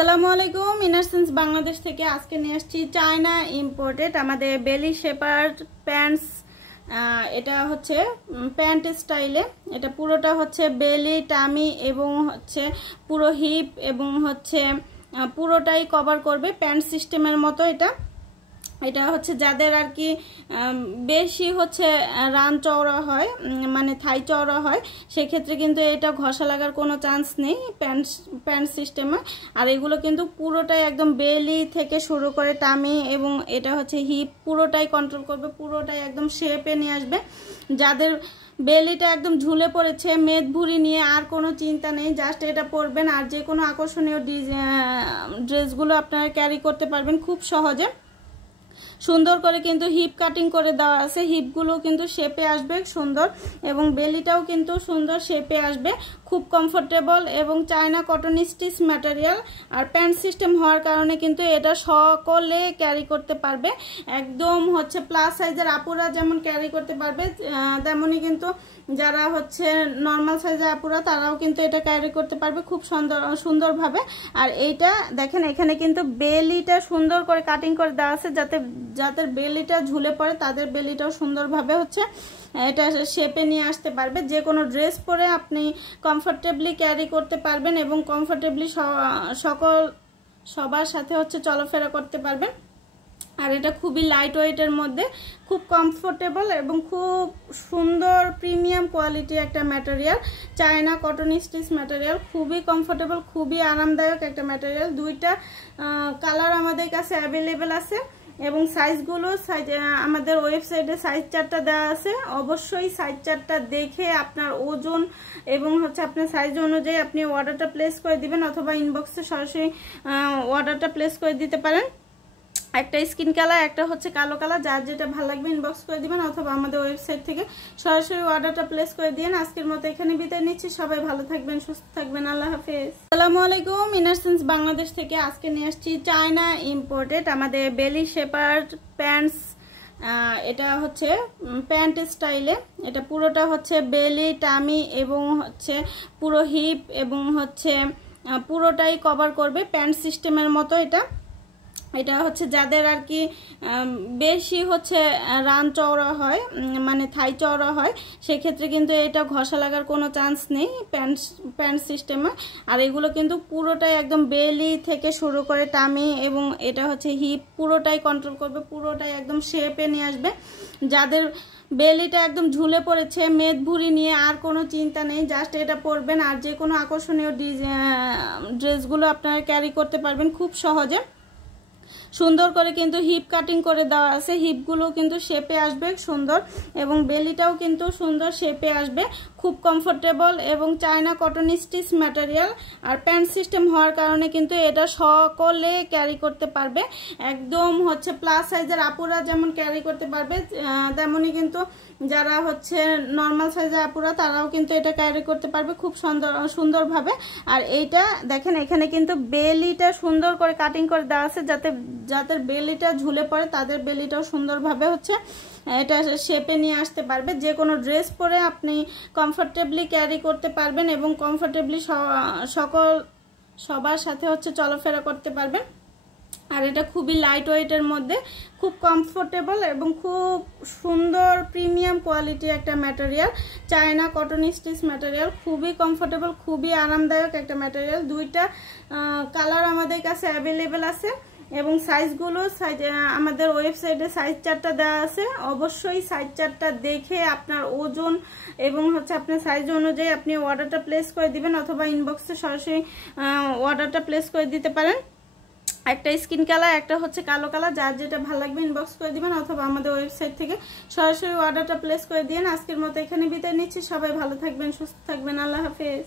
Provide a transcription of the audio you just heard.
আসসালামু আলাইকুম ইনারসেন্স বাংলাদেশ থেকে আজকে নিয়ে আসছি চায়না ইম্পোর্টেড আমাদের বেলি শেপার্ড প্যান্টস। এটা হচ্ছে প্যান্ট স্টাইলে, এটা পুরোটা হচ্ছে বেলি টামি এবং হচ্ছে পুরো হিপ এবং হচ্ছে পুরোটাই কভার করবে প্যান্ট সিস্টেমের মতো। এটা হচ্ছে যাদের আর কি বেশি হচ্ছে রান চওড়া হয়, মানে থাই চওড়া হয়, সেক্ষেত্রে কিন্তু এটা ঘষা লাগার কোনো চান্স নেই প্যান্ট সিস্টেমে। আর এগুলো কিন্তু পুরোটাই একদম বেলি থেকে শুরু করে টামি এবং এটা হচ্ছে হিপ পুরোটাই কন্ট্রোল করবে, পুরোটাই একদম শেপে নিয়ে আসবে। যাদের বেলিটা একদম ঝুলে পড়েছে, মেদ ভুঁড়ি নিয়ে আর কোনো চিন্তা নেই, জাস্ট এটা পরবেন আর যে কোনো আকর্ষণীয় ড্রেসগুলো আপনারা ক্যারি করতে পারবেন খুব সহজে। সুন্দর করে কিন্তু হিপ কাটিং করে দেওয়া আছে, হিপগুলো কিন্তু শেপে আসবে সুন্দর এবং বেলিটাও কিন্তু সুন্দর শেপে আসবে, খুব কমফোর্টেবল এবং চায়না কটন স্টিচ ম্যাটেরিয়াল। আর প্যান্ট সিস্টেম হওয়ার কারণে কিন্তু এটা সকলে ক্যারি করতে পারবে, একদম হচ্ছে প্লাস সাইজের আপুরা যেমন ক্যারি করতে পারবে তেমনই কিন্তু যারা হচ্ছে নর্মাল সাইজের আপুরা তারাও কিন্তু এটা ক্যারি করতে পারবে খুব সুন্দরভাবে। আর এইটা দেখেন এখানে কিন্তু বেলিটা সুন্দর করে কাটিং করে দেওয়া আছে, যাদের বেলিটা ঝুলে পড়ে তাদের বেলিটাও সুন্দরভাবে হচ্ছে এটা শেপে নিয়ে আসতে পারবে। যে কোনো ড্রেস পরে আপনি কমফোর্টেবলি ক্যারি করতে পারবেন এবং কমফোর্টেবলি সবার সাথে হচ্ছে চলাফেরা করতে পারবেন। আর এটা খুবই লাইট ওয়েটের মধ্যে, খুব কমফোর্টেবল এবং খুব সুন্দর প্রিমিয়াম কোয়ালিটির একটা material, China cotton stitch material, খুবই কমফোর্টেবল, খুবই আরামদায়ক একটা ম্যাটেরিয়াল। দুইটা কালার আমাদের কাছে অ্যাভেলেবেল আছে এবং সাইজগুলো আমাদের ওয়েবসাইটে সাইজ চার্টটা দেওয়া আছে। অবশ্যই সাইজ চার্টটা দেখে আপনার ওজন এবং হচ্ছে আপনার সাইজ অনুযায়ী আপনি অর্ডারটা প্লেস করে দিবেন অথবা ইনবক্সে সরাসরি অর্ডারটা প্লেস করে দিতে পারেন। একটা স্কিন কালার, একটা হচ্ছে কালো কালার, যার যেটা ভালো লাগবে ইনবক্স করে দিবেন অথবা আমাদের ওয়েবসাইট থেকে সরাসরি অর্ডারটা প্লেস করে দিন। আজকের মতো এখানে বিদায় নিচ্ছি, সবাই ভালো থাকবেন, সুস্থ থাকবেন, আল্লাহ হাফেজ। আসসালামু আলাইকুম ইনারসেন্স বাংলাদেশ থেকে আজকে নিয়ে আসছি চায়না ইম্পোর্টেড আমাদের বেলি শেপার্ড প্যান্টস। এটা হচ্ছে প্যান্ট স্টাইলে, এটা পুরোটা হচ্ছে বেলি টামি এবং হচ্ছে পুরো হিপ এবং হচ্ছে পুরোটাই কভার করবে প্যান্ট সিস্টেমের মতো। এটা হচ্ছে যাদের আর কি বেশি হচ্ছে রান চওড়া হয়, মানে থাই চওড়া হয়, সেক্ষেত্রে কিন্তু এটা ঘষা লাগার কোনো চান্স নেই প্যান্ট সিস্টেমে। আর এগুলো কিন্তু পুরোটাই একদম বেলি থেকে শুরু করে টামি এবং এটা হচ্ছে হিপ পুরোটাই কন্ট্রোল করবে, পুরোটাই একদম শেপে নিয়ে আসবে। যাদের বেলিটা একদম ঝুলে পড়েছে, মেদ ভুঁড়ি নিয়ে আর কোনো চিন্তা নেই, জাস্ট এটা পরবেন আর যে কোনো আকর্ষণীয় ড্রেসগুলো আপনারা ক্যারি করতে পারবেন খুব সহজে। সুন্দর করে কিন্তু হিপ কাটিং করে দেওয়া আছে, হিপগুলো কিন্তু শেপে আসবে সুন্দর এবং বেলিটাও কিন্তু সুন্দর শেপে আসবে, খুব কমফোর্টেবল এবং চায়না কটন স্টিচ ম্যাটেরিয়াল। আর প্যান্ট সিস্টেম হওয়ার কারণে কিন্তু এটা সকলে ক্যারি করতে পারবে, একদম হচ্ছে প্লাস সাইজের আপুরা যেমন ক্যারি করতে পারবে তেমনই কিন্তু যারা হচ্ছে নর্মাল সাইজের আপুরা তারাও কিন্তু এটা ক্যারি করতে পারবে খুব সুন্দরভাবে। আর এইটা দেখেন এখানে কিন্তু বেলিটা সুন্দর করে কাটিং করে দেওয়া আছে, যাদের বেলিটা ঝুলে পড়ে তাদের বেলিটাও সুন্দরভাবে হচ্ছে এটা শেপে নিয়ে আসতে পারবে। যে কোনো ড্রেস পরে আপনি কমফোর্টেবলি ক্যারি করতে পারবেন এবং কমফোর্টেবলি সবার সাথে হচ্ছে চলাফেরা করতে পারবেন। আর এটা খুবই লাইট ওয়েটের মধ্যে, খুব কমফোর্টেবল এবং খুব সুন্দর প্রিমিয়াম কোয়ালিটির একটা material, China cotton stitch material, খুবই কমফোর্টেবল, খুবই আরামদায়ক একটা ম্যাটেরিয়াল। দুইটা কালার আমাদের কাছে অ্যাভেলেবেল আছে এবং সাইজগুলো আমাদের ওয়েবসাইটে সাইজ চার্টটা দেওয়া আছে। অবশ্যই সাইজ চার্টটা দেখে আপনার ওজন এবং হচ্ছে আপনার সাইজ অনুযায়ী আপনি অর্ডারটা প্লেস করে দিবেন অথবা ইনবক্সে সরাসরি অর্ডারটা প্লেস করে দিতে পারেন। একটা স্কিন কালার, একটা হচ্ছে কালো কালার, যার যেটা ভালো লাগবে ইনবক্স করে দিবেন অথবা আমাদের ওয়েবসাইট থেকে সরাসরি অর্ডারটা প্লেস করে দিন। আজকের মতো এখানে বিদায় নিচ্ছি, সবাই ভালো থাকবেন, সুস্থ থাকবেন, আল্লাহ হাফেজ।